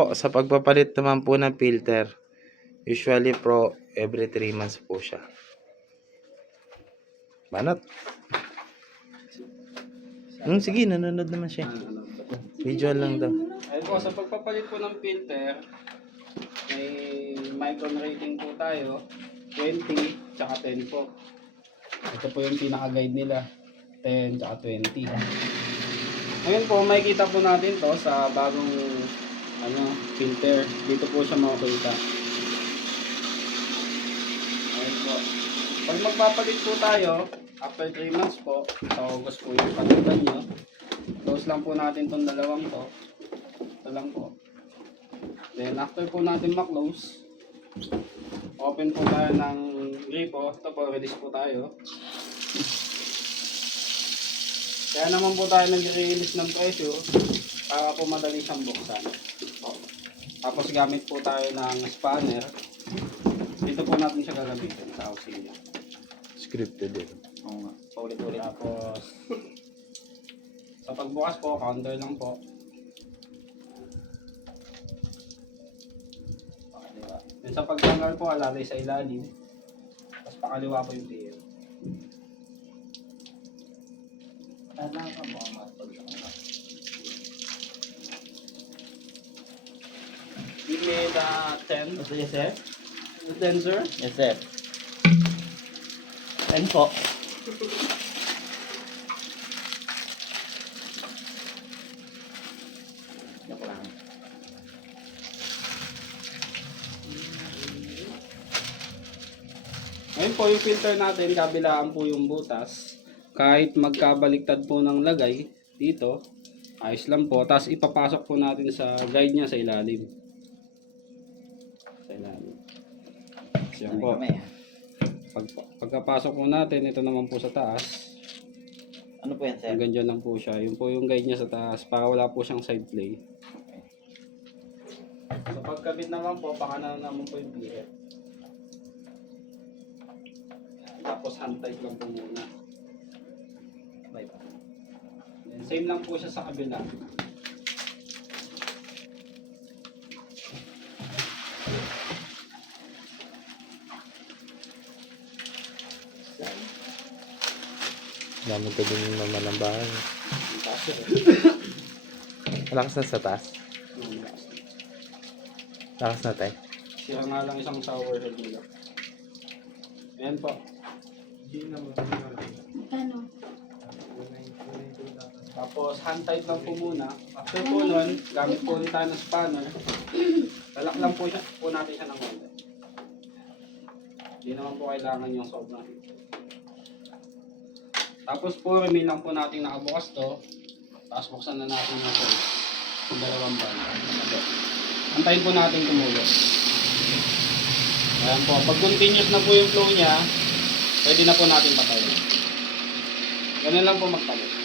Po, sa pagpapalit naman po ng filter, usually pro every 3 months po siya. Banat. Sige, nanonood naman siya. Visual lang daw. Ayun po, sa pagpapalit po ng filter, may micron rating po tayo, 20 tsaka 10 po. Ito po yung pinaka-guide nila, 10 tsaka 20. Ngayon po, makikita po natin to sa bagong filter. Dito po siya makikita. Ayun po. Pag magpapalit po tayo, after 3 months po, sa August po yung palitan nyo. Close lang po natin itong dalawang to. Ito lang po. Then after po natin ma-close, open po tayo ng gripo. Ito po, release po tayo. Kaya naman po tayo nag-release ng pressure para po madali siyang buksan. Tapos gamit po tayo ng spanner. Dito po natin siya gagamitin sa auxiliary. Scripted din. Oo nga. Paulit-ulit. Tapos sa pagbukas po, counter lang po. Pakaliwa. Then sa pagtanggal po, alalay sa ilalim. Tapos pakaliwa po yung PL. Tama ka mo ang matulog. Give me the 10. Yes, sir. The 10, sir. Yes, sir. Ano po? Joke lang. Ngayon po yung filter natin, kabilaan po yung butas. Kahit magkabaliktad po ng lagay dito, ayos lang po. Tapos ipapasok po natin sa guide niya sa ilalim. Sa ilalim. Yan po. Pagkapasok po natin, ito naman po sa taas. Ano po yan, sir? Hanggang dyan lang po siya. Yun po yung guide niya sa taas para wala po siyang side play. So pagkabit naman po, pakanan naman po yung PF. Tapos hand tight lang po muna. Then, same lang po siya sa kabila. Dami ko din naman ng bahay. Ang taas siya. Malakas na sa taas. Lakas na tayo. Siya nga lang isang shower head nila. Ayan po. Ano? Tapos hand tight lang po muna. After po nun, gamit po ulit tayo ng spanner. Lalak lang po, natin siya ng konti. Hindi naman po kailangan yung sobrang hit. Tapos po, remain lang po natin nakabukas to. Tapos buksan na natin yung dalawang banda. Antayin po natin kumulo. Ayan po. Pag continuous na po yung flow niya, pwede na po natin patayin. Ganun lang po magpalit.